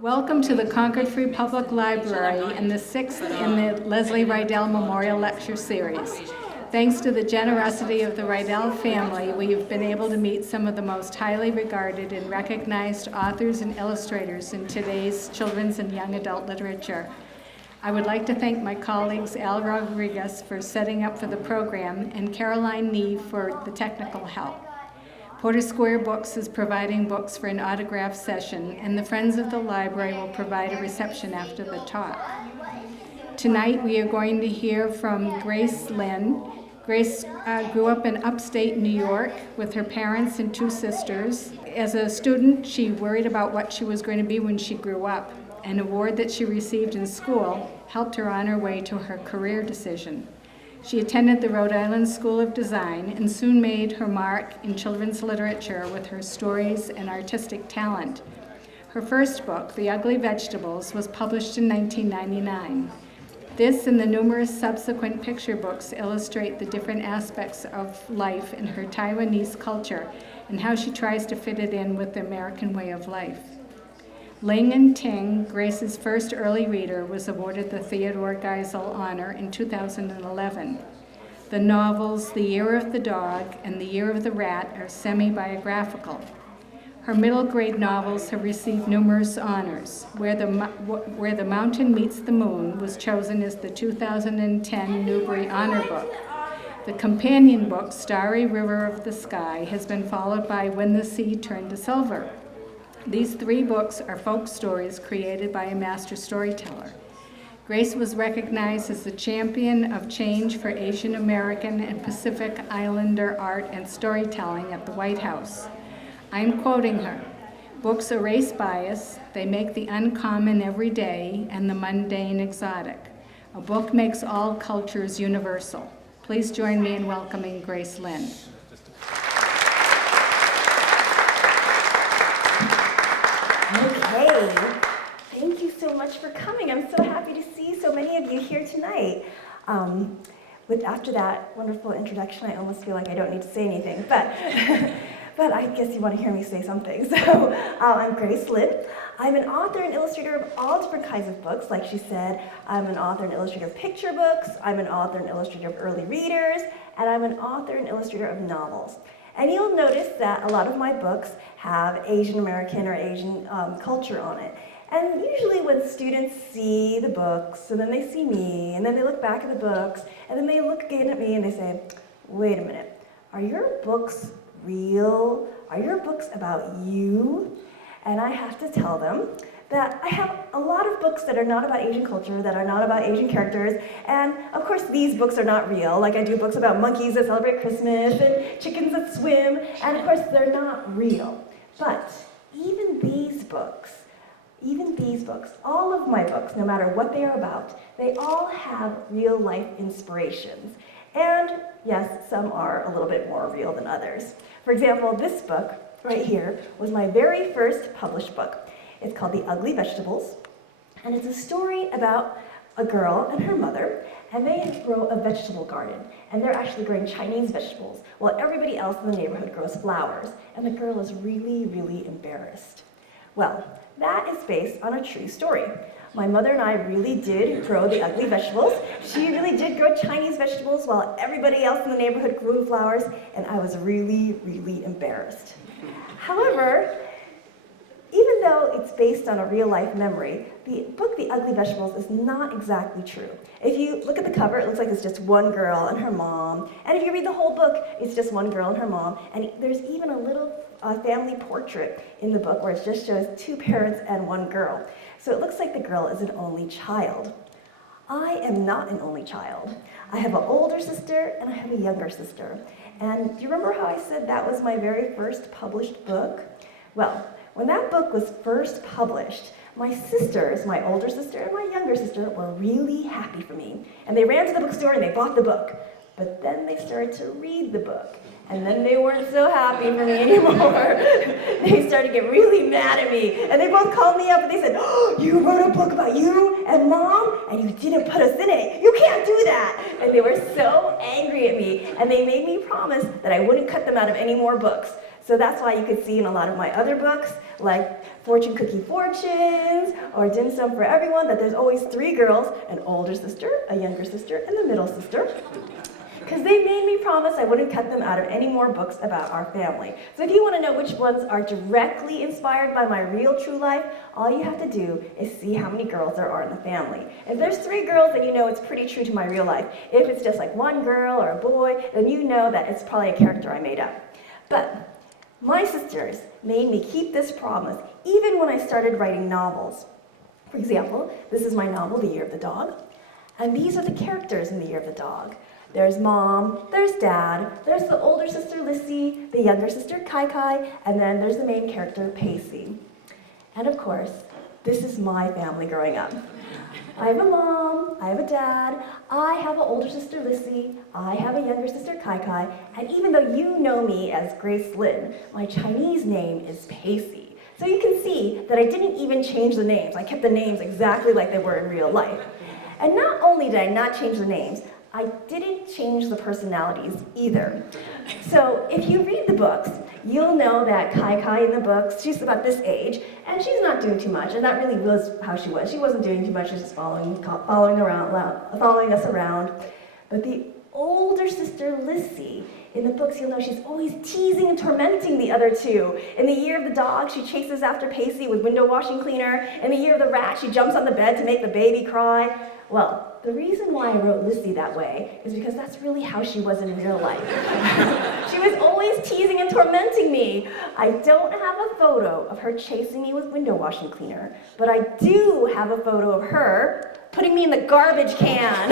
Welcome to the Concord Free Public Library and the sixth in the Leslie Rydell Memorial Lecture Series. Thanks to the generosity of the Rydell family, we have been able to meet some of the most highly regarded and recognized authors and illustrators in today's children's and young adult literature. I would like to thank my colleagues Al Rodriguez for setting up for the program and Caroline Neve for the technical help. Porter Square Books is providing books for an autograph session, and the Friends of the Library will provide a reception after the talk. Tonight we are going to hear from Grace Lynn. Grace grew up in upstate New York with her parents and two sisters. As a student, she worried about what she was going to be when she grew up. An award that she received in school helped her on her way to her career decision. She attended the Rhode Island School of Design and soon made her mark in children's literature with her stories and artistic talent. Her first book, The Ugly Vegetables, was published in 1999. This and the numerous subsequent picture books illustrate the different aspects of life in her Taiwanese culture and how she tries to fit it in with the American way of life. Ling and Ting, Grace's first early reader, was awarded the Theodore Geisel Honor in 2011. The novels The Year of the Dog and The Year of the Rat are semi-biographical. Her middle grade novels have received numerous honors. Where the Mountain Meets the Moon was chosen as the 2010 Newbery Honor Book. The companion book, Starry River of the Sky, has been followed by When the Sea Turned to Silver. These three books are folk stories created by a master storyteller. Grace was recognized as the champion of change for Asian American and Pacific Islander art and storytelling at the White House. I'm quoting her. Books erase bias, they make the uncommon everyday and the mundane exotic. A book makes all cultures universal. Please join me in welcoming Grace Lynn. Okay, thank you so much for coming. I'm so happy to see so many of you here tonight. After that wonderful introduction, I almost feel like I don't need to say anything, but but I guess you want to hear me say something. So I'm Grace Lynn. I'm an author and illustrator of all different kinds of books. Like she said, I'm an author and illustrator of picture books, I'm an author and illustrator of early readers, and I'm an author and illustrator of novels. And you'll notice that a lot of my books have Asian American or Asian culture on it. And usually when students see the books, and then they see me, and then they look back at the books, and then they look again at me and they say, wait a minute, are your books real? Are your books about you? And I have to tell them that I have a lot of books that are not about Asian culture, that are not about Asian characters, and of course these books are not real. Like I do books about monkeys that celebrate Christmas and chickens that swim, and of course they're not real. But even these books, all of my books, no matter what they are about, they all have real life inspirations. And yes, some are a little bit more real than others. For example, this book right here was my very first published book. It's called The Ugly Vegetables, and it's a story about a girl and her mother, and they grow a vegetable garden, and they're actually growing Chinese vegetables, while everybody else in the neighborhood grows flowers, and the girl is really, really embarrassed. Well, that is based on a true story. My mother and I really did grow the ugly vegetables. She really did grow Chinese vegetables while everybody else in the neighborhood grew flowers, and I was really, really embarrassed. However, even though it's based on a real-life memory, the book The Ugly Vegetables is not exactly true. If you look at the cover, it looks like it's just one girl and her mom. And if you read the whole book, it's just one girl and her mom. And there's even a little family portrait in the book where it just shows two parents and one girl. So it looks like the girl is an only child. I am not an only child. I have an older sister and I have a younger sister. And do you remember how I said that was my very first published book? Well, when that book was first published, my sisters, my older sister and my younger sister, were really happy for me. And they ran to the bookstore and they bought the book. But then they started to read the book. And then they weren't so happy for me anymore. They started to get really mad at me. And they both called me up and they said, oh, you wrote a book about you and Mom, and you didn't put us in it. You can't do that. And they were so angry at me. And they made me promise that I wouldn't cut them out of any more books. So that's why you could see in a lot of my other books, like Fortune Cookie Fortunes or Dim Sum for Everyone, that there's always 3 girls, an older sister, a younger sister, and the middle sister. Because they made me promise I wouldn't cut them out of any more books about our family. So if you want to know which ones are directly inspired by my real true life, all you have to do is see how many girls there are in the family. If there's 3 girls, then you know it's pretty true to my real life. If it's just like 1 girl or a boy, then you know that it's probably a character I made up. But my sisters made me keep this promise even when I started writing novels. For example, this is my novel, The Year of the Dog, and these are the characters in The Year of the Dog. There's Mom, there's Dad, there's the older sister Lissy, the younger sister Kai Kai, and then there's the main character Pacey. And of course, this is my family growing up. I have a mom, I have a dad, I have an older sister Lissy, I have a younger sister Kai Kai, and even though you know me as Grace Lin, my Chinese name is Pacey. So you can see that I didn't even change the names. I kept the names exactly like they were in real life. And not only did I not change the names, I didn't change the personalities either. So if you read the books, you'll know that Kai Kai in the books, she's about this age, and she's not doing too much, and that really was how she was. She wasn't doing too much, she was just following us around. But the older sister Lissy, in the books, you'll know she's always teasing and tormenting the other 2. In The Year of the Dog, she chases after Pacey with window washing cleaner. In The Year of the Rat, she jumps on the bed to make the baby cry. Well, the reason why I wrote Lissy that way is because that's really how she was in real life. She was always teasing and tormenting me. I don't have a photo of her chasing me with window washing cleaner, but I do have a photo of her putting me in the garbage can.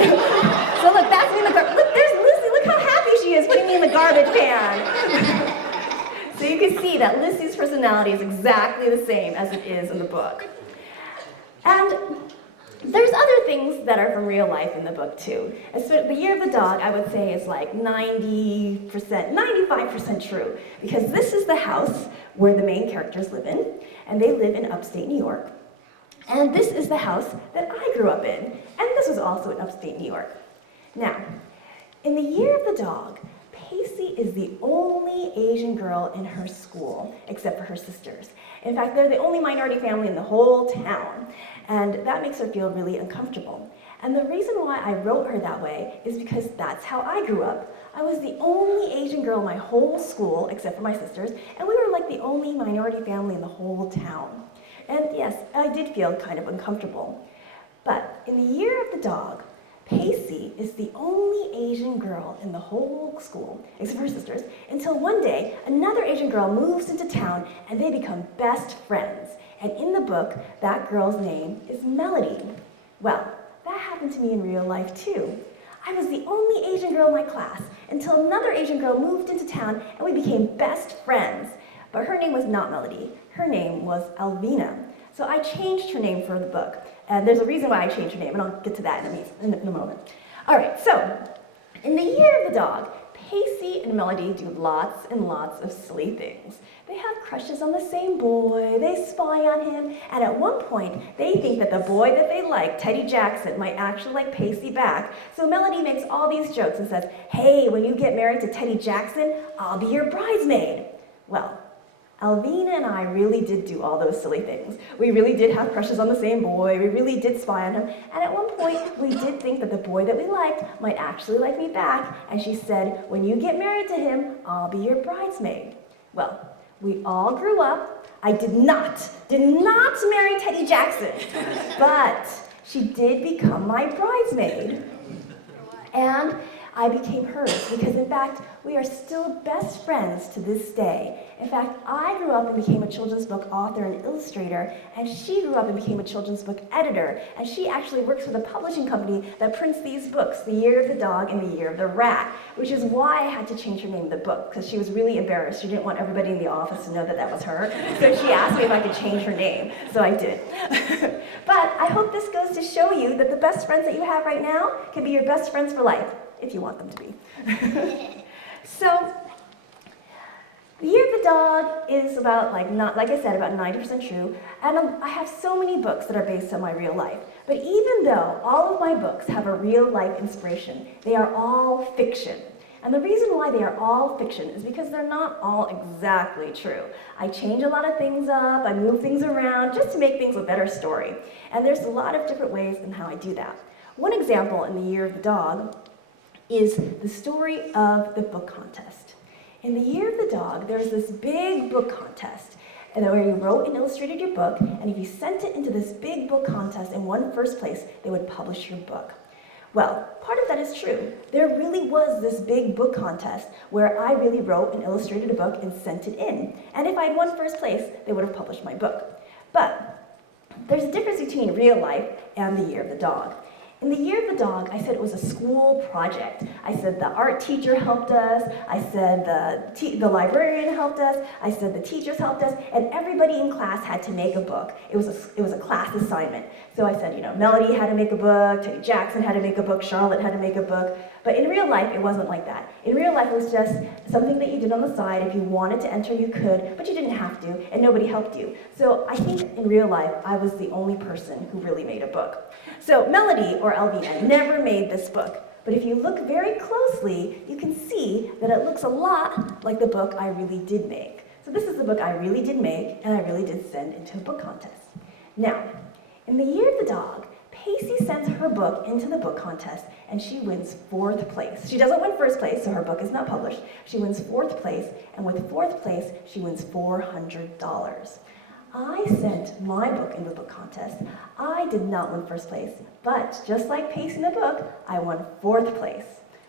So look, that's me in the garbage. Look, there's Lissy. Look how happy she is putting me in the garbage can. So you can see that Lissy's personality is exactly the same as it is in the book. And there's other things that are from real life in the book too. So The Year of the Dog, I would say, is like 90%, 95% true, because this is the house where the main characters live in, and they live in upstate New York. And this is the house that I grew up in, and this was also in upstate New York. Now, in The Year of the Dog, Pacey is the only Asian girl in her school, except for her sisters. In fact, they're the only minority family in the whole town, and that makes her feel really uncomfortable. And the reason why I wrote her that way is because that's how I grew up. I was the only Asian girl in my whole school, except for my sisters, and we were like the only minority family in the whole town. And yes, I did feel kind of uncomfortable. But in The Year of the Dog, Pacey is the only Asian girl in the whole school, except for her sisters, until one day, another Asian girl moves into town and they become best friends. And in the book, that girl's name is Melody. Well, that happened to me in real life too. I was the only Asian girl in my class until another Asian girl moved into town and we became best friends. But her name was not Melody. Her name was Alvina. So I changed her name for the book. And there's a reason why I changed her name, and I'll get to that in a moment. All right, so in The Year of the Dog, Pacey and Melody do lots and lots of silly things. They have crushes on the same boy, they spy on him, and at one point, they think that the boy that they like, Teddy Jackson, might actually like Pacey back. So Melody makes all these jokes and says, "Hey, when you get married to Teddy Jackson, I'll be your bridesmaid." Well, Alvina and I really did do all those silly things. We really did have crushes on the same boy, we really did spy on him, and at one point, we did think that the boy that we liked might actually like me back, and she said, "When you get married to him, I'll be your bridesmaid." Well, we all grew up. I did not marry Teddy Jackson, but she did become my bridesmaid. And I became hers because, in fact, we are still best friends to this day. In fact, I grew up and became a children's book author and illustrator, and she grew up and became a children's book editor, and she actually works for the publishing company that prints these books, The Year of the Dog and The Year of the Rat, which is why I had to change her name in the book, because she was really embarrassed. She didn't want everybody in the office to know that that was her, so she asked me if I could change her name, so I did. But I hope this goes to show you that the best friends that you have right now can be your best friends for life, if you want them to be. So, The Year of the Dog is about, like I said, about 90% true, and I have so many books that are based on my real life. But even though all of my books have a real life inspiration, they are all fiction. And the reason why they are all fiction is because they're not all exactly true. I change a lot of things up, I move things around just to make things a better story. And there's a lot of different ways in how I do that. One example in The Year of the Dog is the story of the book contest. In The Year of the Dog, there's this big book contest where you wrote and illustrated your book, and if you sent it into this big book contest and won first place, they would publish your book. Well, part of that is true. There really was this big book contest where I really wrote and illustrated a book and sent it in. And if I'd won first place, they would have published my book. But there's a difference between real life and The Year of the Dog. In The Year of the Dog, I said it was a school project. I said the art teacher helped us, I said the librarian helped us, I said the teachers helped us, and everybody in class had to make a book. It was a class assignment. So I said, Melody had to make a book, Teddy Jackson had to make a book, Charlotte had to make a book. But in real life, it wasn't like that. In real life, it was just something that you did on the side. If you wanted to enter, you could, but you didn't have to, and nobody helped you. So I think in real life, I was the only person who really made a book. So Melody, or Alvina, never made this book. But if you look very closely, you can see that it looks a lot like the book I really did make. So this is the book I really did make, and I really did send into a book contest. Now, in The Year of the Dog, Pacey sends her book into the book contest, and she wins 4th place. She doesn't win first place, so her book is not published. She wins 4th place, and with 4th place, she wins $400. I sent my book into the book contest. I did not win first place, but just like Pacey in the book, I won 4th place.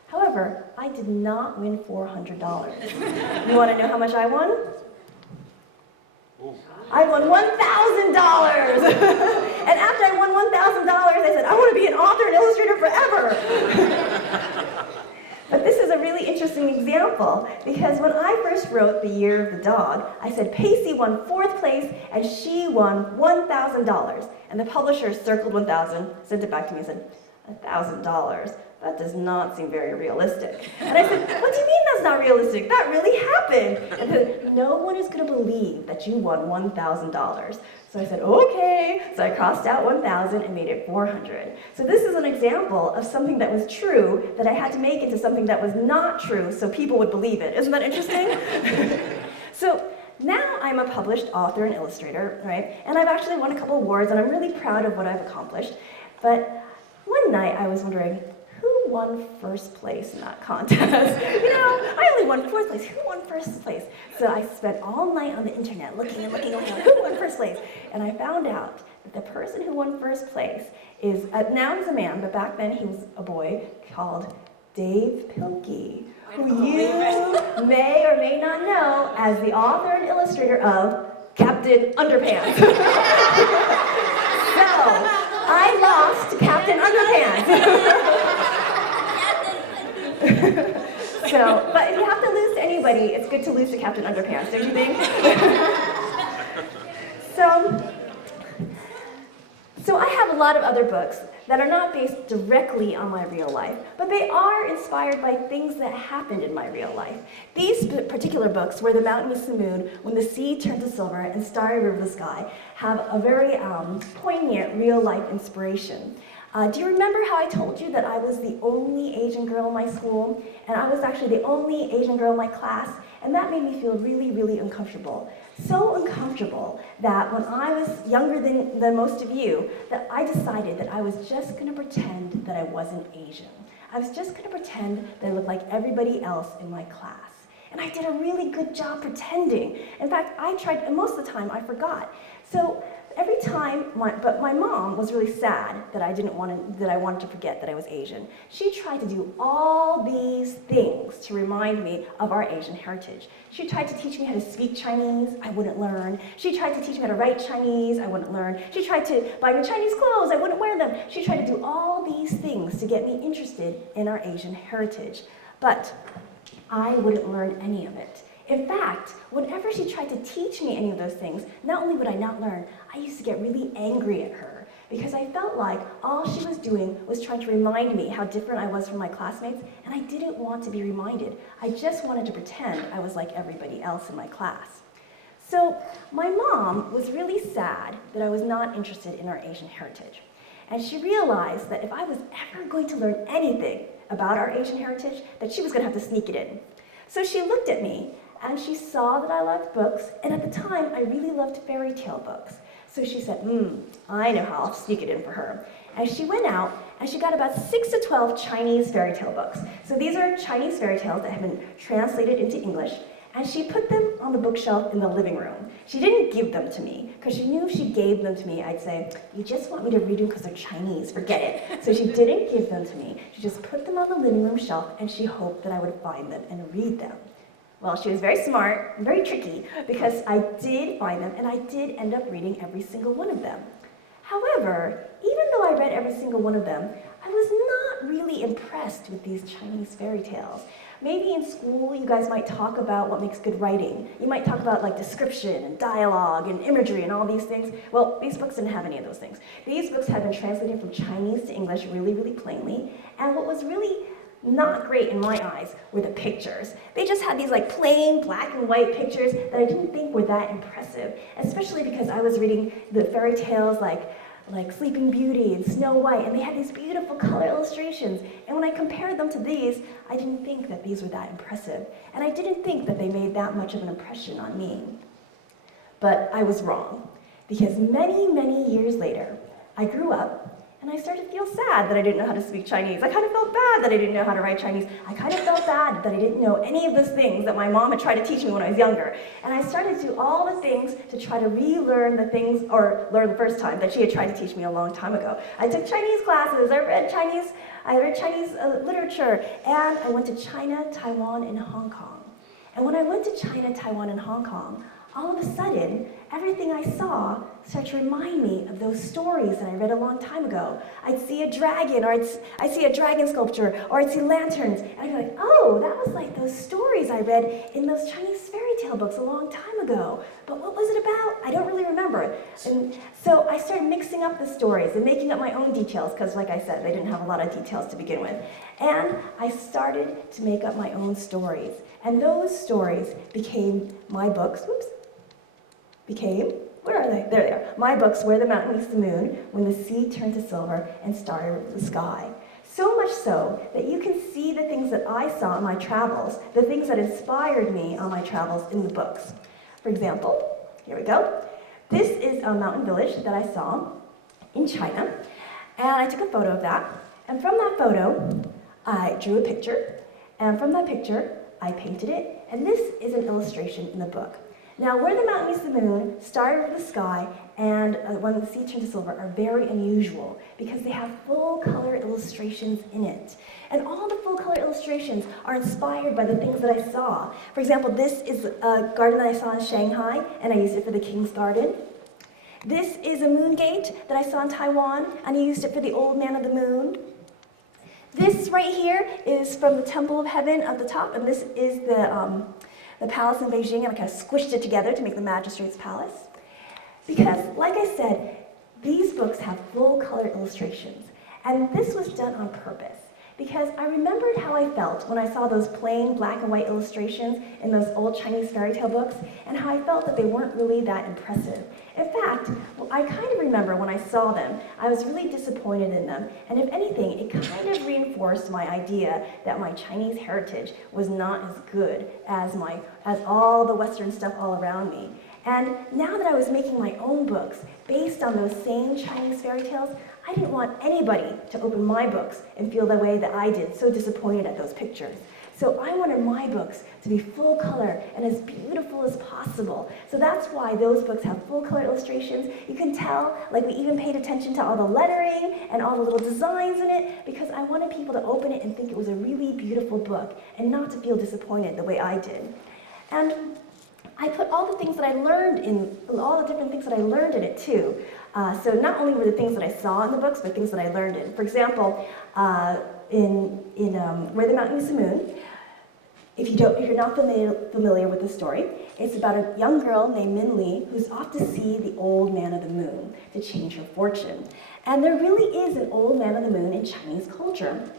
However, I did not win $400. You want to know how much I won? I won $1,000! And after I won $1,000, I said, I want to be an author and illustrator forever! But this is a really interesting example, because when I first wrote The Year of the Dog, I said Pacey won 4th place and she won $1,000. And the publisher circled 1,000, sent it back to me and said, $1,000? That does not seem very realistic. And I said, what do you mean that's not realistic? That really happened. And said, no one is going to believe that you won $1,000. So I said, okay. So I crossed out 1,000 and made it 400. So this is an example of something that was true that I had to make into something that was not true so people would believe it. Isn't that interesting? So now I'm a published author and illustrator, right? And I've actually won a couple awards, and I'm really proud of what I've accomplished. But one night I was wondering, who won first place in that contest? I only won 4th place. Who won first place? So I spent all night on the internet looking, who won first place? And I found out that the person who won first place is, now he's a man, but back then he was a boy, called Dave Pilkey, who you may or may not know as the author and illustrator of Captain Underpants. So, I lost to Captain Underpants. But if you have to lose to anybody, it's good to lose to Captain Underpants, don't you think? So I have a lot of other books that are not based directly on my real life, but they are inspired by things that happened in my real life. These particular books, Where the Mountain Meets the Moon, When the Sea Turned to Silver, and Starry River the Sky, have a very poignant real-life inspiration. Do you remember how I told you that I was the only Asian girl in my school? And I was actually the only Asian girl in my class, and that made me feel really, really uncomfortable. So uncomfortable that when I was younger than most of you, that I decided that I was just going to pretend that I wasn't Asian. I was just going to pretend that I looked like everybody else in my class. And I did a really good job pretending. In fact, I tried, and most of the time I forgot. So every time, but my mom was really sad that I wanted to forget that I was Asian. She tried to do all these things to remind me of our Asian heritage. She tried to teach me how to speak Chinese, I wouldn't learn. She tried to teach me how to write Chinese, I wouldn't learn. She tried to buy me Chinese clothes, I wouldn't wear them. She tried to do all these things to get me interested in our Asian heritage. But I wouldn't learn any of it. In fact, whenever she tried to teach me any of those things, not only would I not learn, I used to get really angry at her because I felt like all she was doing was trying to remind me how different I was from my classmates, and I didn't want to be reminded. I just wanted to pretend I was like everybody else in my class. So my mom was really sad that I was not interested in our Asian heritage. And she realized that if I was ever going to learn anything about our Asian heritage, that she was going to have to sneak it in. So she looked at me, and she saw that I loved books, and at the time, I really loved fairy tale books. So she said, I know how I'll sneak it in for her. And she went out, and she got about 6 to 12 Chinese fairy tale books. So these are Chinese fairy tales that have been translated into English, and she put them on the bookshelf in the living room. She didn't give them to me, because she knew if she gave them to me, I'd say, you just want me to read them because they're Chinese, forget it. So she didn't give them to me. She just put them on the living room shelf, and she hoped that I would find them and read them. Well, she was very smart and very tricky, because I did find them, and I did end up reading every single one of them. However, even though I read every single one of them, I was not really impressed with these Chinese fairy tales. Maybe in school you guys might talk about what makes good writing. You might talk about like description and dialogue and imagery and all these things. Well, these books didn't have any of those things. These books had been translated from Chinese to English really, really plainly. And what was really not great in my eyes were the pictures. They just had these like plain black and white pictures that I didn't think were that impressive, especially because I was reading the fairy tales like Sleeping Beauty and Snow White, and they had these beautiful color illustrations. And when I compared them to these, I didn't think that these were that impressive. And I didn't think that they made that much of an impression on me. But I was wrong, because many, many years later, I grew up, and I started to feel sad that I didn't know how to speak Chinese. I kind of felt bad that I didn't know how to write Chinese. I kind of felt bad that I didn't know any of those things that my mom had tried to teach me when I was younger. And I started to do all the things to try to relearn the things, or learn the first time, that she had tried to teach me a long time ago. I took Chinese classes, I read Chinese literature, and I went to China, Taiwan, and Hong Kong. And when I went to China, Taiwan, and Hong Kong, all of a sudden, everything I saw started to remind me of those stories that I read a long time ago. I'd see a dragon, or I'd see a dragon sculpture, or I'd see lanterns, and I'd be like, oh, that was like those stories I read in those Chinese fairy tale books a long time ago. But what was it about? I don't really remember it. And so I started mixing up the stories and making up my own details, because like I said, they didn't have a lot of details to begin with. And I started to make up my own stories. And those stories became my books, where are they? There they are. My books, Where the Mountain Meets the Moon, When the Sea Turned to Silver, and Starry the Sky. So much so that you can see the things that I saw on my travels, the things that inspired me on my travels in the books. For example, here we go. This is a mountain village that I saw in China, and I took a photo of that. And from that photo, I drew a picture, and from that picture, I painted it, and this is an illustration in the book. Now, Where the Mountain Meets the Moon, Starry Over the Sky, and When the Sea Turned to Silver are very unusual because they have full color illustrations in it. And all the full color illustrations are inspired by the things that I saw. For example, this is a garden that I saw in Shanghai, and I used it for the King's Garden. This is a moon gate that I saw in Taiwan, and I used it for the Old Man of the Moon. This right here is from the Temple of Heaven at the top, and this is the palace in Beijing, and I kind of squished it together to make the Magistrate's Palace. Because, like I said, these books have full color illustrations, and this was done on purpose. Because I remembered how I felt when I saw those plain black and white illustrations in those old Chinese fairy tale books, and how I felt that they weren't really that impressive. In fact, I kind of remember when I saw them, I was really disappointed in them, and if anything, it kind of reinforced my idea that my Chinese heritage was not as good as all the Western stuff all around me. And now that I was making my own books based on those same Chinese fairy tales, I didn't want anybody to open my books and feel the way that I did, so disappointed at those pictures. So I wanted my books to be full color and as beautiful as possible. So that's why those books have full color illustrations. You can tell, like we even paid attention to all the lettering and all the little designs in it, because I wanted people to open it and think it was a really beautiful book and not to feel disappointed the way I did. And I put all the things that I learned in, all the different things that I learned in it too. So not only were the things that I saw in the books, but things that I learned in. For example, in Where the Mountain Meets the Moon, if you're not familiar with the story, it's about a young girl named Min Li who's off to see the Old Man of the Moon to change her fortune. And there really is an Old Man of the Moon in Chinese culture.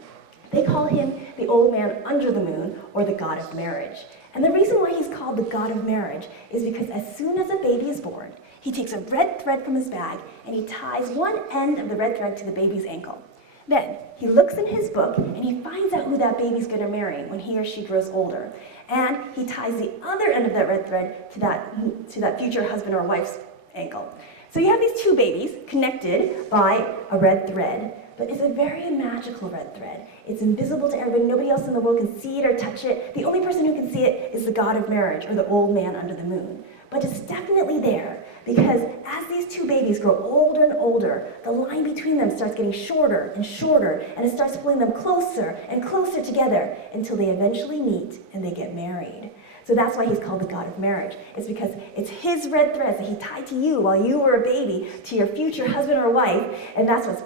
They call him the Old Man under the Moon, or the God of Marriage. And the reason why he's called the God of Marriage is because as soon as a baby is born, He takes a red thread from his bag and he ties one end of the red thread to the baby's ankle. Then he looks in his book and he finds out who that baby's going to marry when he or she grows older. And he ties the other end of that red thread to that future husband or wife's ankle. So you have these two babies connected by a red thread, but it's a very magical red thread. It's invisible to everybody. Nobody else in the world can see it or touch it. The only person who can see it is the god of marriage or the old man under the moon. But it's definitely there because as these two babies grow older and older, the line between them starts getting shorter and shorter, and it starts pulling them closer and closer together until they eventually meet and they get married. So that's why he's called the god of marriage. It's because it's his red threads that he tied to you while you were a baby to your future husband or wife, and that's what's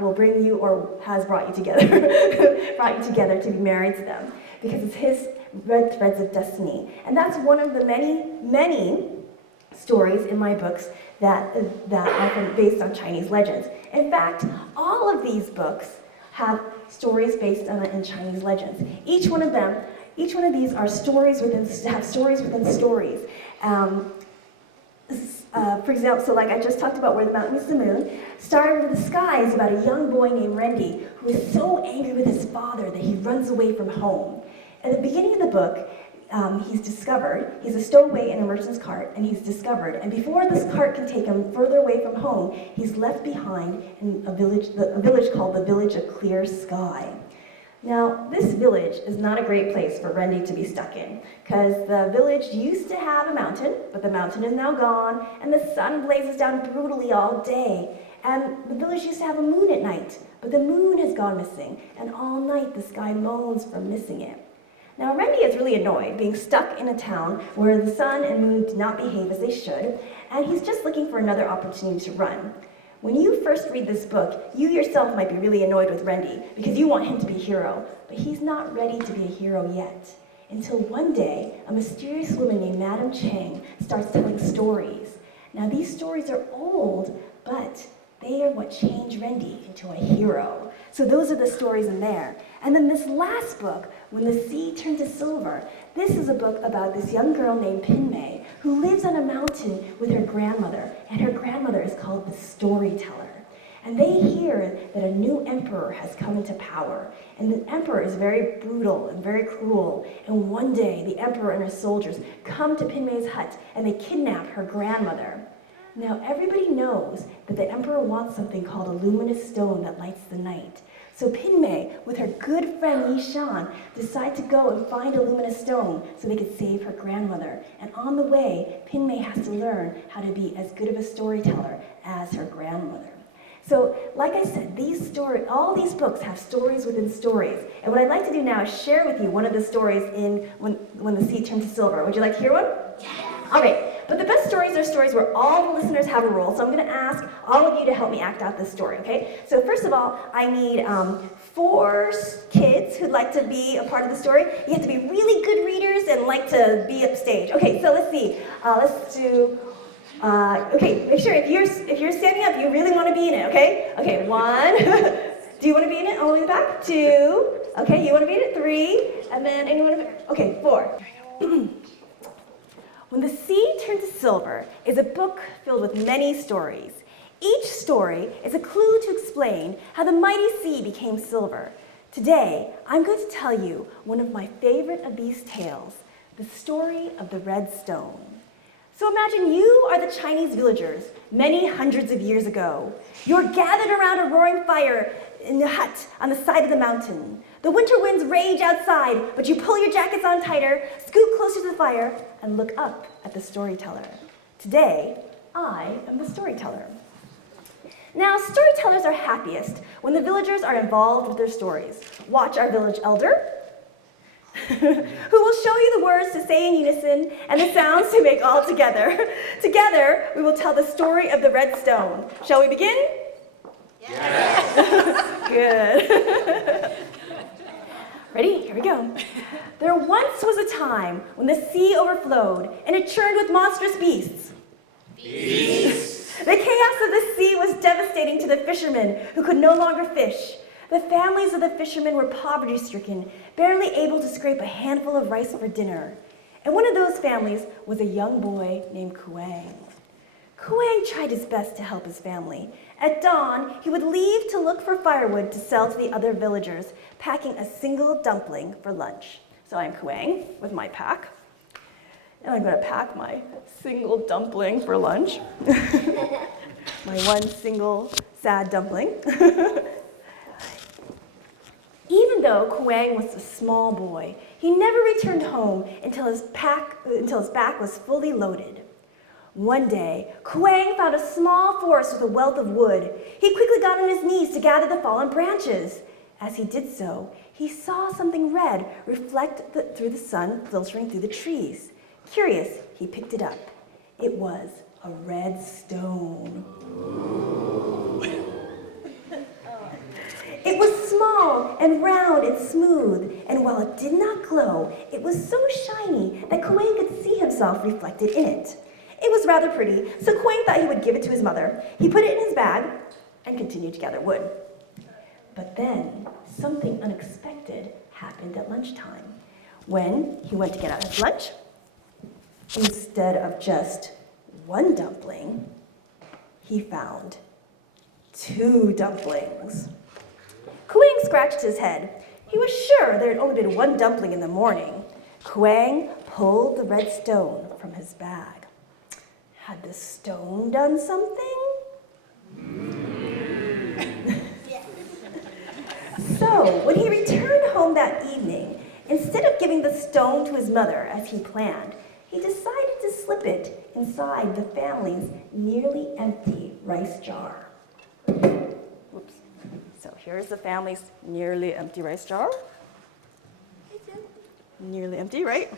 will bring you or has brought you together, brought you together to be married to them, because it's his red threads of destiny. And that's one of the many, many stories in my books that are based on Chinese legends. In fact, all of these books have stories based on Chinese legends. Each one of these are stories within stories. For example, so like I just talked about Where the Mountain Meets the Moon, Star Over the Sky is about a young boy named Rendy who is so angry with his father that he runs away from home. At the beginning of the book, he's a stowaway in a merchant's cart, and he's discovered. And before this cart can take him further away from home, he's left behind in a village called the Village of Clear Sky. Now, this village is not a great place for Rendy to be stuck in, because the village used to have a mountain, but the mountain is now gone, and the sun blazes down brutally all day. And the village used to have a moon at night, but the moon has gone missing, and all night the sky moans for missing it. Now, Rendy is really annoyed being stuck in a town where the sun and moon do not behave as they should, and he's just looking for another opportunity to run. When you first read this book, you yourself might be really annoyed with Rendy because you want him to be a hero, but he's not ready to be a hero yet. Until one day, a mysterious woman named Madame Chang starts telling stories. Now, these stories are old, but they are what changed Rendy into a hero. So those are the stories in there. And then this last book, When the Sea Turned to Silver, this is a book about this young girl named Pinmei who lives on a mountain with her grandmother, and her grandmother is called the Storyteller. And they hear that a new emperor has come into power, and the emperor is very brutal and very cruel, and one day the emperor and his soldiers come to Pinmei's hut and they kidnap her grandmother. Now everybody knows that the emperor wants something called a luminous stone that lights the night. So Pinmei, with her good friend Yi Shan, decide to go and find a luminous stone so they could save her grandmother. And on the way, Pinmei has to learn how to be as good of a storyteller as her grandmother. So, like I said, all these books have stories within stories. And what I'd like to do now is share with you one of the stories in When the Sea Turned to Silver. Would you like to hear one? Yeah. All right. But the best stories are stories where all the listeners have a role, so I'm going to ask all of you to help me act out this story, okay? So first of all, I need 4 kids who'd like to be a part of the story. You have to be really good readers and like to be upstage. Okay, so let's see. Let's do... okay, make sure if you're standing up, you really want to be in it, okay? Okay, 1. Do you want to be in it all the way back? 2. Okay, you want to be in it? 3. And then anyone? Okay, 4. When the Sea Turned to Silver is a book filled with many stories. Each story is a clue to explain how the mighty sea became silver. Today, I'm going to tell you one of my favorite of these tales, the story of the Red Stone. So imagine you are the Chinese villagers many hundreds of years ago. You're gathered around a roaring fire in the hut on the side of the mountain. The winter winds rage outside, but you pull your jackets on tighter, scoot closer to the fire, and look up at the storyteller. Today, I am the storyteller. Now, storytellers are happiest when the villagers are involved with their stories. Watch our village elder, who will show you the words to say in unison and the sounds to make all together. Together, we will tell the story of the Red Stone. Shall we begin? Yes. Good. Ready? Here we go. There once was a time when the sea overflowed and it churned with monstrous beasts. Beasts. The chaos of the sea was devastating to the fishermen who could no longer fish. The families of the fishermen were poverty-stricken, barely able to scrape a handful of rice for dinner. And one of those families was a young boy named Kuang. Kuang tried his best to help his family. At dawn, he would leave to look for firewood to sell to the other villagers, packing a single dumpling for lunch. So I'm Kuang with my pack, and I'm going to pack my single dumpling for lunch. My one single sad dumpling. Even though Kuang was a small boy, he never returned home until his back was fully loaded. One day, Kuang found a small forest with a wealth of wood. He quickly got on his knees to gather the fallen branches. As he did so, he saw something red reflect through the sun filtering through the trees. Curious, he picked it up. It was a red stone. It was small and round and smooth, and while it did not glow, it was so shiny that Kuang could see himself reflected in it. It was rather pretty, so Kuang thought he would give it to his mother. He put it in his bag and continued to gather wood. But then, something unexpected happened at lunchtime. When he went to get out his lunch, instead of just one dumpling, he found 2 dumplings. Kuang scratched his head. He was sure there had only been 1 dumpling in the morning. Kuang pulled the red stone from his bag. Had the stone done something? So, when he returned home that evening, instead of giving the stone to his mother as he planned, he decided to slip it inside the family's nearly empty rice jar. Whoops. So here's the family's nearly empty rice jar. Nearly empty, right?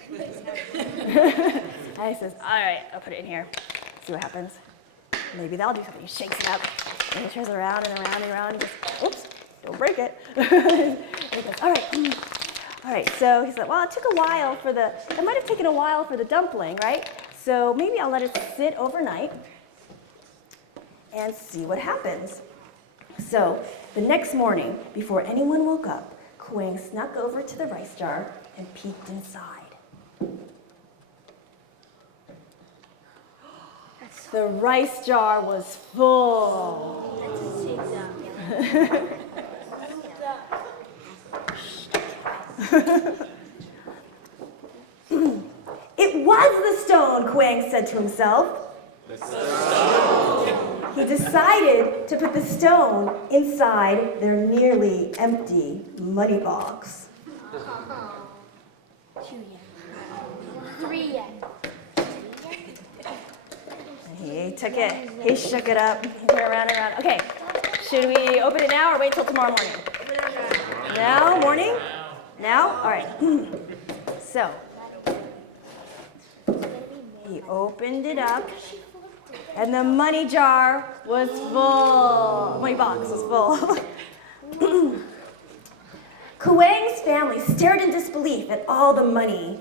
And he says, all right, I'll put it in here. See what happens. Maybe that'll do something. He shakes it up, and he turns it around and around and around. And he goes, oops, don't break it. And he goes, all right. So he said, well, it might have taken a while for the dumpling, right? So maybe I'll let it sit overnight and see what happens. So the next morning, before anyone woke up, Kuang snuck over to the rice jar and peeked inside. The rice jar was full. It was the stone, Kuang said to himself. He decided to put the stone inside their nearly empty money box. 2 yen. 3 yen. He took it, he shook it up, he put it around and around. Okay, should we open it now or wait till tomorrow morning? Now? Morning? Now? All right. So, he opened it up, and the money jar was full. Money box was full. Kuang's family stared in disbelief at all the money.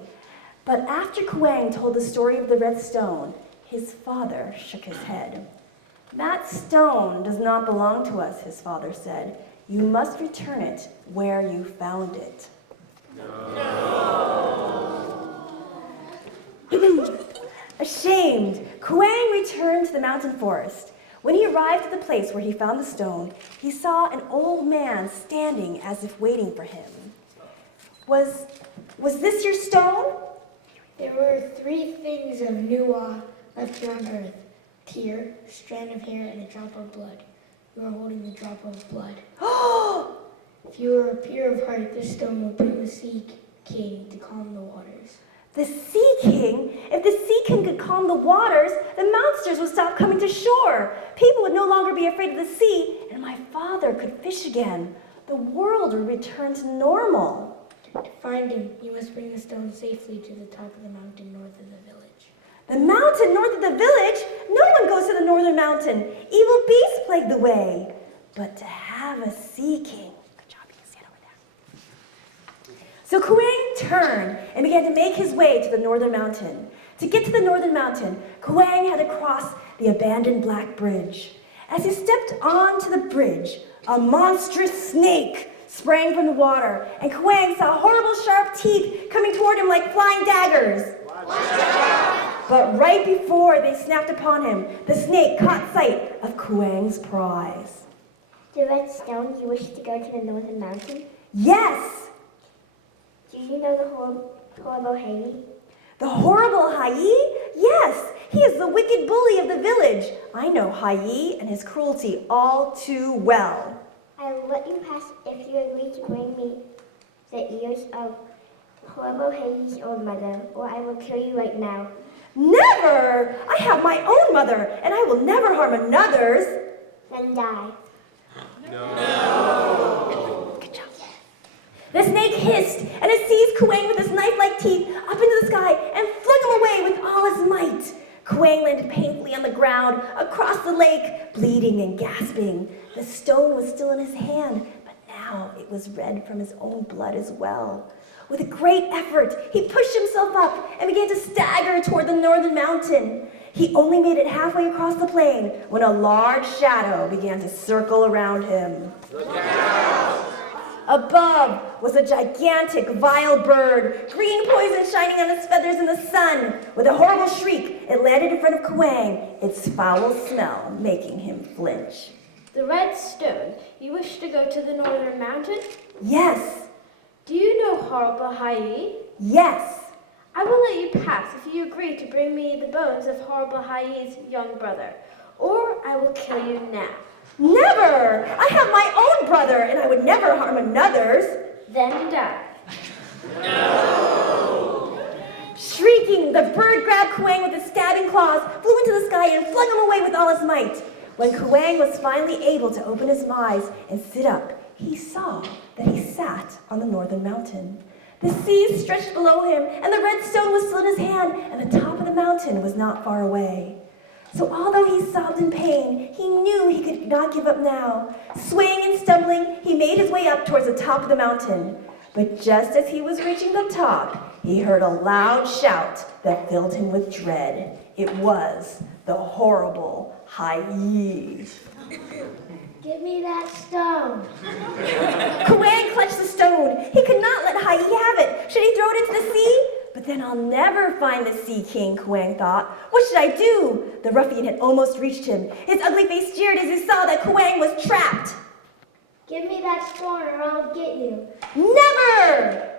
But after Kuang told the story of the red stone, his father shook his head. That stone does not belong to us, his father said. You must return it where you found it. No. Ashamed, Kuang returned to the mountain forest. When he arrived at the place where he found the stone, he saw an old man standing as if waiting for him. Was this your stone? There were 3 things of Nuwa left here on earth: tear, strand of hair, and a drop of blood. You are holding the drop of blood. If you are pure of heart, this stone will bring the Sea King to calm the waters. The Sea King? If the Sea King could calm the waters, the monsters would stop coming to shore. People would no longer be afraid of the sea, and my father could fish again. The world would return to normal. To find him, you must bring the stone safely to the top of the mountain north of the village. The mountain north of the village? No one goes to the northern mountain. Evil beasts plague the way. But to have a Sea King. Good job, you can stand over there. So Kuang turned and began to make his way to the northern mountain. To get to the northern mountain, Kuang had to cross the abandoned Black Bridge. As he stepped onto the bridge, a monstrous snake sprang from the water, and Kuang saw horrible sharp teeth coming toward him like flying daggers. But right before they snapped upon him, the snake caught sight of Kuang's prize. The red stone, you wish to go to the northern mountain? Yes! Do you know the horrible Hailey? The horrible Hai? Yes! He is the wicked bully of the village. I know Hai and his cruelty all too well. I will let you pass if you agree to bring me the ears of horrible Hailey's old mother, or I will kill you right now. Never! I have my own mother, and I will never harm another's. Then die. Good job. The snake hissed, and it seized Kuang with his knife-like teeth up into the sky and flung him away with all his might. Kuang landed painfully on the ground across the lake, bleeding and gasping. The stone was still in his hand, but now it was red from his own blood as well. With a great effort, he pushed himself up and began to stagger toward the northern mountain. He only made it halfway across the plain when a large shadow began to circle around him. Above was a gigantic, vile bird, green poison shining on its feathers in the sun. With a horrible shriek, it landed in front of Kuang, its foul smell making him flinch. The red stone, you wish to go to the northern mountain? Yes, Do you know horrible Hai? yes. I will let you pass if you agree to bring me the bones of horrible Hai's young brother, or I will kill you now. Never! I have my own brother, and I would never harm another's. Then die. Shrieking, the bird grabbed Kuang with its stabbing claws, flew into the sky, and flung him away with all his might. When Kuang was finally able to open his eyes and sit up, he saw that he sat on the northern mountain. The sea stretched below him, and the red stone was still in his hand, and the top of the mountain was not far away. So although he sobbed in pain, he knew he could not give up now. Swaying and stumbling, he made his way up towards the top of the mountain. But just as he was reaching the top, he heard a loud shout that filled him with dread. It was the horrible Hai. Give me that stone. Kuang clutched the stone. He could not let Hai have it. Should he throw it into the sea? But then I'll never find the Sea King, Kuang thought. What should I do? The ruffian had almost reached him. His ugly face jeered as he saw that Kuang was trapped. Give me that stone or I'll get you. Never!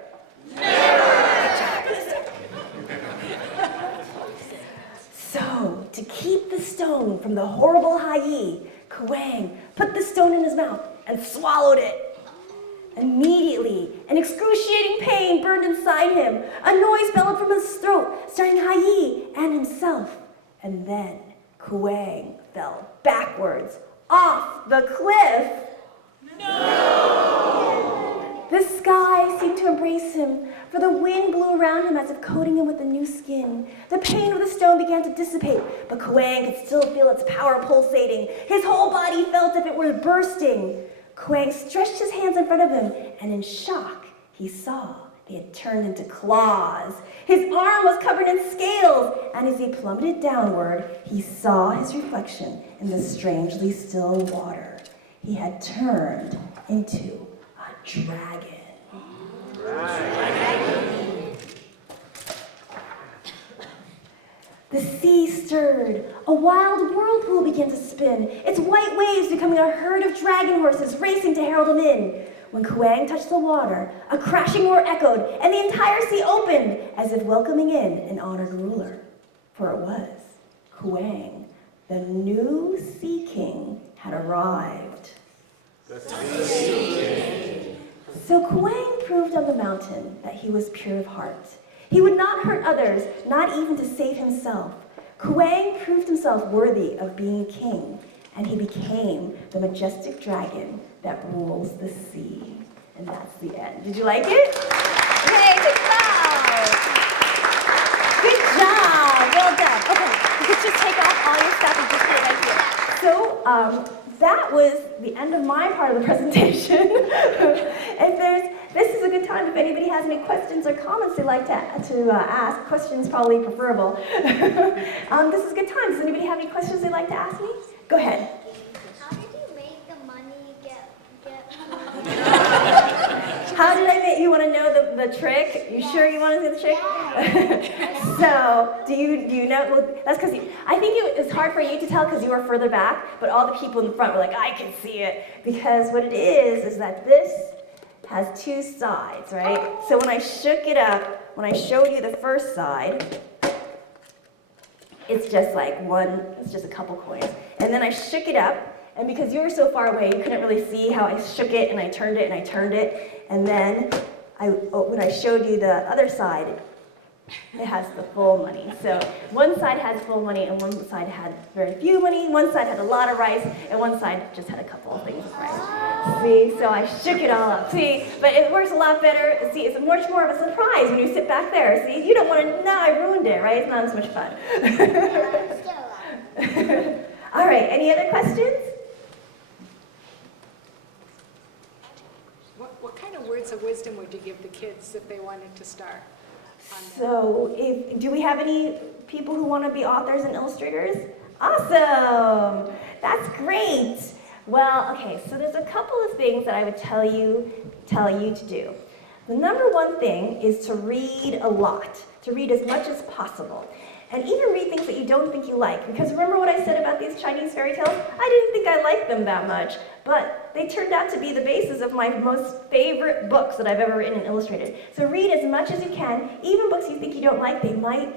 So, to keep the stone from the horrible Hai, Kuang put the stone in his mouth and swallowed it. Immediately, an excruciating pain burned inside him. A noise bellowed from his throat, starting Hai and himself. And then Kuang fell backwards off the cliff. The sky seemed to embrace him, for the wind blew around him as if coating him with a new skin. The pain of the stone began to dissipate, but Kuang could still feel its power pulsating. His whole body felt as if it were bursting. Kuang stretched his hands in front of him, and in shock, he saw they had turned into claws. His arm was covered in scales, and as he plummeted downward, he saw his reflection in the strangely still water. He had turned into a dragon. The sea stirred. A wild whirlpool began to spin, its white waves becoming a herd of dragon horses racing to herald him in. When Kuang touched the water, a crashing roar echoed, and the entire sea opened, as if welcoming in an honored ruler. For it was Kuang, the new Sea King, had arrived. So Kuang proved on the mountain that he was pure of heart. He would not hurt others, not even to save himself. Kuang proved himself worthy of being king, and he became the majestic dragon that rules the sea. And that's the end. Did you like it? Yay, good job! Good job! Well done. Okay, you could just take off all your stuff and just put it right here. So, that was the end of my part of the presentation. This is a good time if anybody has any questions or comments they'd like to ask. Questions probably preferable. This is a good time. Does anybody have any questions they'd like to ask me? Go ahead. How did you make the money get How did I make, you want to know the trick? You sure you want to see the trick? So, do you know? Well, that's because I think it's hard for you to tell because you are further back, but all the people in the front were like, I can see it. Because what it is that this has two sides, right? So when I shook it up, when I showed you the first side, it's just like it's just a couple coins. And then I shook it up, and because you were so far away, you couldn't really see how I shook it and I turned it and I turned it. And then when I showed you the other side, it has the full money. So one side has full money and one side had very few money. One side had a lot of rice and one side just had a couple of things of rice. See, so I shook it all up. See, but it works a lot better. See, it's much more of a surprise when you sit back there. See, you don't want to, now I ruined it, right? It's not as much fun. All right, any other questions? What kind of words of wisdom would you give the kids if they wanted to start on that? So, do we have any people who want to be authors and illustrators? Awesome! That's great. Well, okay, so there's a couple of things that I would tell you to do. The number one thing is to read a lot, to read as much as possible. And even read things that you don't think you like. Because remember what I said about these Chinese fairy tales? I didn't think I liked them that much, but they turned out to be the basis of my most favorite books that I've ever written and illustrated. So read as much as you can, even books you think you don't like, they might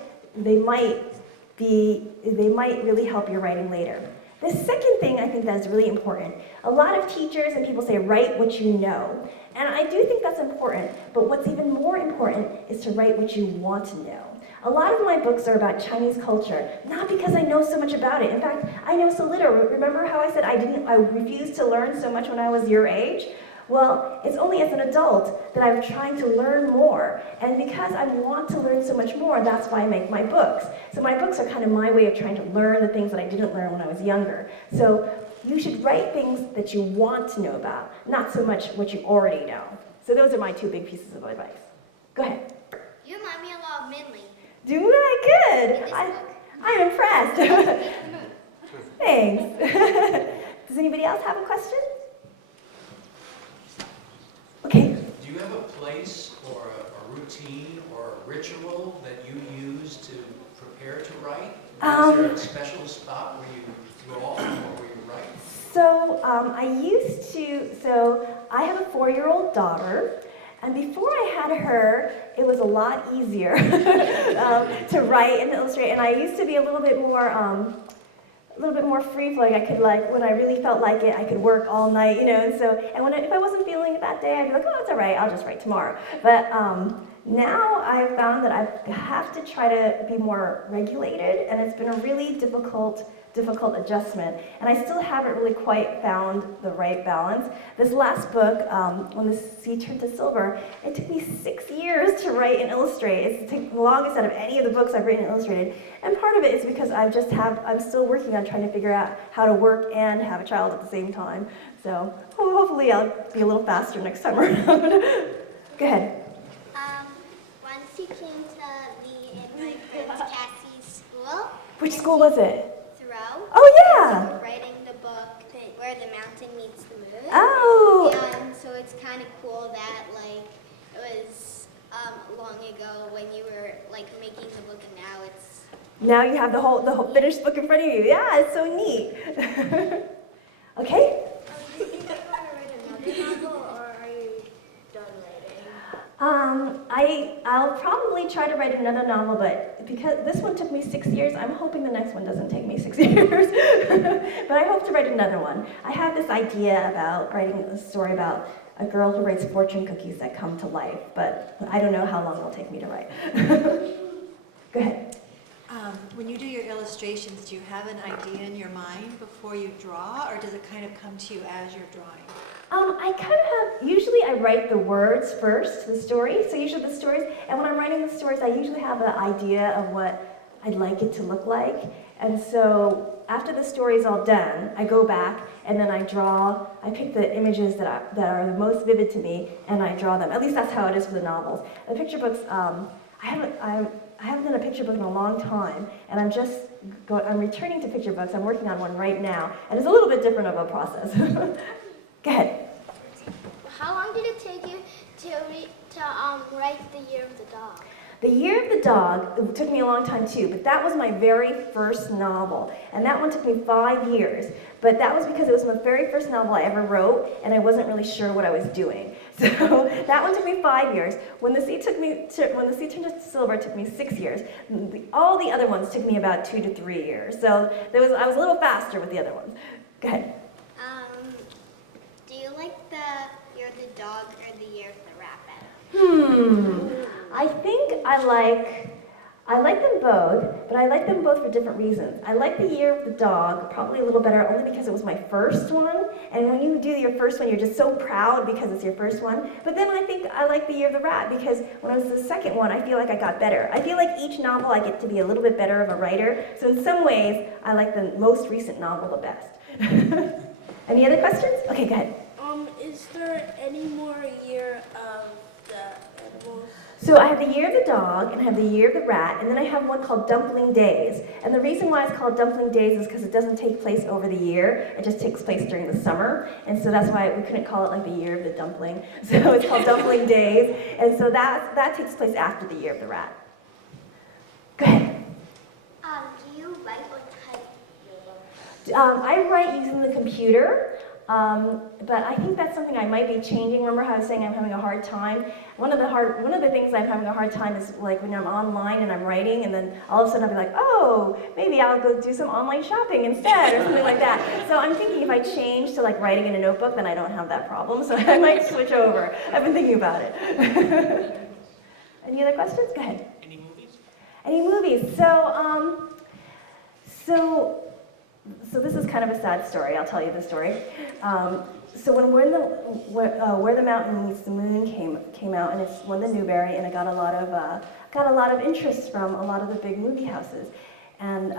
really help your writing later. The second thing I think that is really important, a lot of teachers and people say, write what you know. And I do think that's important, but what's even more important is to write what you want to know. A lot of my books are about Chinese culture, not because I know so much about it. In fact, I know so little. Remember how I said I refused to learn so much when I was your age? Well, it's only as an adult that I'm trying to learn more. And because I want to learn so much more, that's why I make my books. So my books are kind of my way of trying to learn the things that I didn't learn when I was younger. So you should write things that you want to know about, not so much what you already know. So those are my two big pieces of advice. Go ahead. You remind me a lot of Minley. Doing that good. In this book. I'm impressed. Thanks. Does anybody else have a question? Okay. Do you have a place or a routine or a ritual that you use to prepare to write? Is there a special spot where you go off or where you write? So I have a 4-year-old daughter. And before I had her, it was a lot easier to write and illustrate. And I used to be a little bit more free-flowing. I could when I really felt like it, I could work all night, And if I wasn't feeling it that day, I'd be like, oh, it's all right, I'll just write tomorrow. But now I've found that I have to try to be more regulated, and it's been a really difficult adjustment, and I still haven't really quite found the right balance. This last book, When the Sea Turned to Silver, it took me 6 years to write and illustrate. It's the longest out of any of the books I've written and illustrated, and part of it is because I'm still working on trying to figure out how to work and have a child at the same time. So hopefully I'll be a little faster next time around. Go ahead. Once you came to me and my friend Cassie's school. Which school was it? Thoreau. Oh yeah! Writing the book Where the Mountain Meets the Moon. Oh! And so it's kind of cool that it was long ago when you were making the book, and now it's. Now you have the whole finished book in front of you. Yeah, it's so neat. Okay? Do you think you want to write another novel, or are you done writing? I'll probably try to write another novel, but because this one took me 6 years, I'm hoping the next one doesn't take me 6 years. But I hope to write another one. I have this idea about writing a story about a girl who writes fortune cookies that come to life, but I don't know how long it'll take me to write. Go ahead. When you do your illustrations, do you have an idea in your mind before you draw, or does it kind of come to you as you're drawing? Usually I write the words first, the story, so usually the stories, and when I'm writing the stories, I usually have an idea of what I'd like it to look like, and so after the story's all done, I go back and then I pick the images that are the most vivid to me, and I draw them. At least that's how it is for the novels. The picture books, I haven't done a picture book in a long time, and I'm returning to picture books. I'm working on one right now, and it's a little bit different of a process. Go ahead. How long did it take you To write The Year of the Dog. The Year of the Dog, it took me a long time too, but that was my very first novel. And that one took me 5 years. But that was because it was my very first novel I ever wrote, and I wasn't really sure what I was doing. So that one took me 5 years. When the Sea Turned to Silver, it took me 6 years. All the other ones took me about 2 to 3 years. So I was a little faster with the other ones. Go ahead. Do you like The Year of the Dog or The Year of the Rat better? I think I like them both, but I like them both for different reasons. I like The Year of the Dog probably a little better only because it was my first one, and when you do your first one, you're just so proud because it's your first one. But then I think I like The Year of the Rat because when it was the second one, I feel like I got better. I feel like each novel I get to be a little bit better of a writer, so in some ways, I like the most recent novel the best. Any other questions? Okay, go ahead. Is there any more year of the animals? So I have The Year of the Dog, and I have The Year of the Rat, and then I have one called Dumpling Days. And the reason why it's called Dumpling Days is because it doesn't take place over the year, it just takes place during the summer. And so that's why we couldn't call it like The Year of the Dumpling. So it's called Dumpling Days, and so that takes place after The Year of the Rat. Go ahead. Do you write or type? I write using the computer. But I think that's something I might be changing. Remember how I was saying I'm having a hard time? One of the things I'm having a hard time is like when I'm online and I'm writing, and then all of a sudden I'll be like, oh, maybe I'll go do some online shopping instead, or something like that. So I'm thinking if I change to like writing in a notebook, then I don't have that problem. So I might switch over. I've been thinking about it. Any other questions? Go ahead. Any movies? Any movies? So this is kind of a sad story. I'll tell you the story. So when Where the Mountain Meets the Moon came out, and it's won the Newbery, and it got a lot of interest from a lot of the big movie houses. And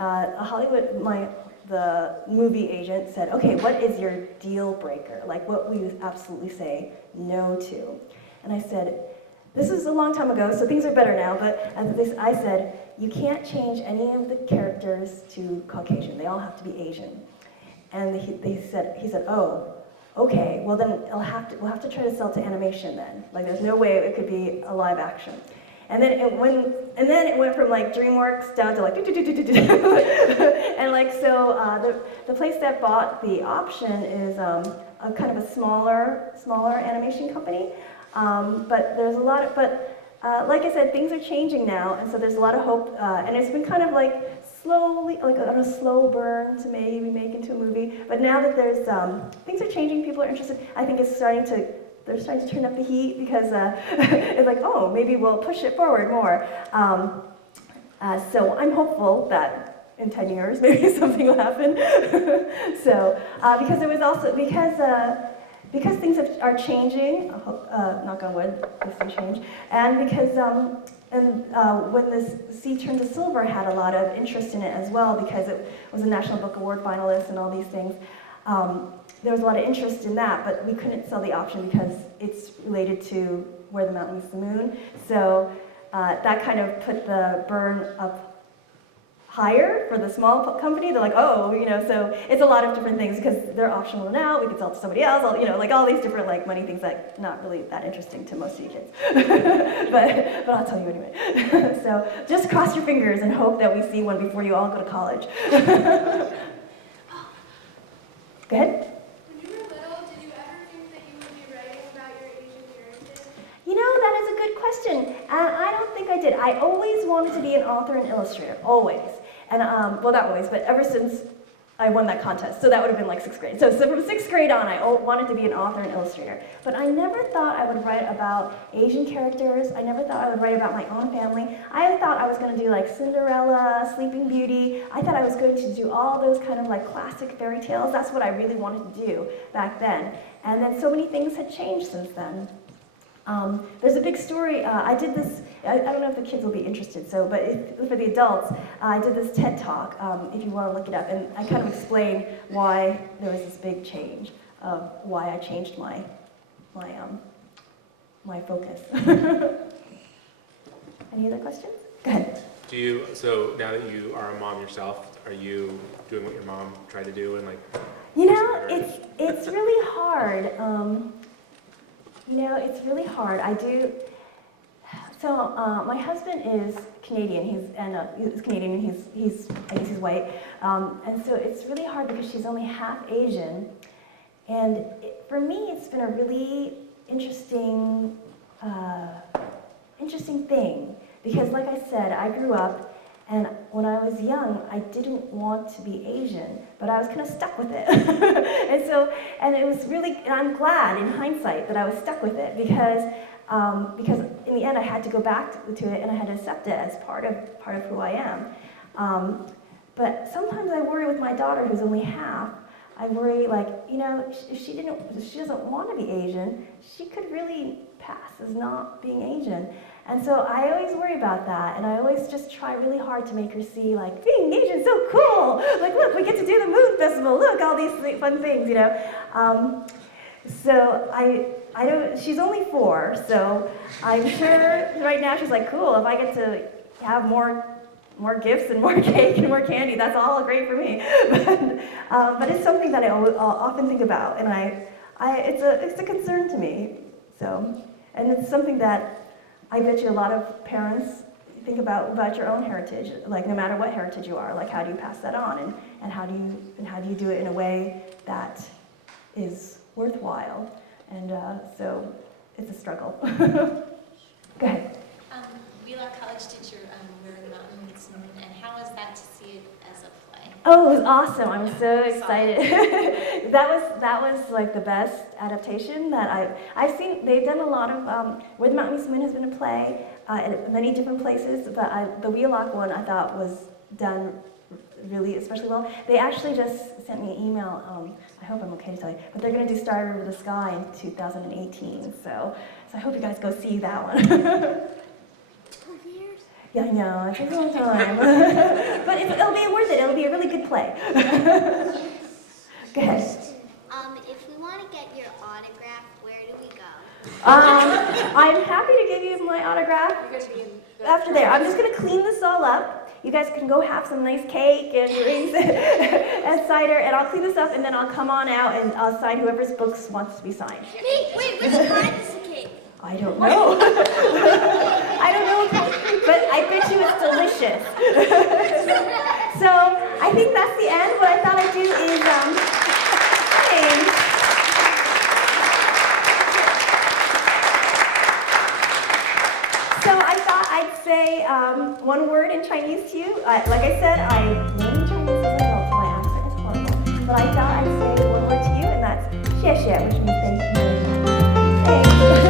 the movie agent said, "Okay, what is your deal breaker? Like, what will you absolutely say no to?" And I said, this was a long time ago, so things are better now, but I said, you can't change any of the characters to Caucasian. They all have to be Asian. And he said, oh, okay, well then we'll have to try to sell to animation then. Like there's no way it could be a live action. And then it went from like DreamWorks down to like and like so the place that bought the option is a kind of a smaller animation company. But there's a lot of, like I said, things are changing now, and so there's a lot of hope, and it's been kind of like slowly, like on a slow burn to maybe make into a movie, but now that there's, things are changing, people are interested, I think they're starting to turn up the heat, because it's like, oh, maybe we'll push it forward more. So I'm hopeful that in 10 years, maybe something will happen. So, because there was also, because things are changing, knock on wood, if they change, and because when the Sea Turned to Silver had a lot of interest in it as well, because it was a National Book Award finalist and all these things, there was a lot of interest in that, but we couldn't sell the option because it's related to Where the Mountain Meets the Moon. So that kind of put the burn up higher for the small company. They're like, oh, so it's a lot of different things because they're optional now. We could sell it to somebody else, like all these different like money things that not really that interesting to most of you kids. but I'll tell you anyway. So just cross your fingers and hope that we see one before you all go to college. Go ahead. When you were little, did you ever think that you would be writing about your Asian heritage? That is a good question. I don't think I did. I always wanted to be an author and illustrator, always. And, well, not always, but ever since I won that contest. So that would have been like 6th grade. So from 6th grade on, I wanted to be an author and illustrator. But I never thought I would write about Asian characters. I never thought I would write about my own family. I thought I was going to do like Cinderella, Sleeping Beauty. I thought I was going to do all those kind of like classic fairy tales. That's what I really wanted to do back then. And then so many things had changed since then. There's a big story, I did this, I don't know if the kids will be interested, but for the adults, I did this TED Talk, if you want to look it up, and I kind of explained why there was this big change, of why I changed my focus. Any other questions? Go ahead. So now that you are a mom yourself, are you doing what your mom tried to do and like? It's really hard. You know, it's really hard. So my husband is Canadian. He's Canadian, and I guess he's white. And so it's really hard because she's only half Asian. And for me, it's been a really interesting thing because, like I said, I grew up. And when I was young, I didn't want to be Asian, but I was kind of stuck with it. and it was really, and I'm glad in hindsight that I was stuck with it because in the end I had to go back to it and I had to accept it as part of who I am. But sometimes I worry with my daughter who's only half. I worry if she doesn't want to be Asian, she could really pass as not being Asian. And so I always worry about that, and I always just try really hard to make her see, being Asian is so cool! Look, we get to do the Moon Festival, look, all these fun things, So I don't, she's only 4, so I'm sure right now she's like, cool, if I get to have more gifts and more cake and more candy, that's all great for me. But it's something that I'll often think about, and it's a concern to me, and it's something that I bet you a lot of parents think about your own heritage, no matter what heritage you are, how do you pass that on, and how do you do it in a way that is worthwhile, and so it's a struggle. Go ahead. Wheelock College teacher, Where the Mountain Meets the Moon, and how was that to see it as a play? Oh, it was awesome. I'm so excited. that was the best adaptation that I've seen. They've done a lot of, Where the Mountain Meets the Moon has been a play at many different places, but the Wheelock one I thought was done really especially well. They actually just sent me an email, I hope I'm okay to tell you, but they're going to do Starry Over the Sky in 2018, so I hope you guys go see that one. 12 years? Yeah, I know, it takes a long time. But it'll be worth it. It'll be a really good play. Go ahead. If we want to get your autograph, where do we go? I'm happy to give you my autograph after there. I'm just going to clean this all up. You guys can go have some nice cake and drinks and cider, and I'll clean this up, and then I'll come on out and I'll sign whoever's books wants to be signed. Wait, which kind is the cake? I don't know. I don't know, but I bet you it's delicious. So I think that's the end. What I thought I'd do is sing. So I thought I'd say one word in Chinese to you. Like I said, I learned Chinese as an adult, so my accent is horrible. But I thought I'd say one word to you, and that's 谢谢, which means thank you very much. Thanks.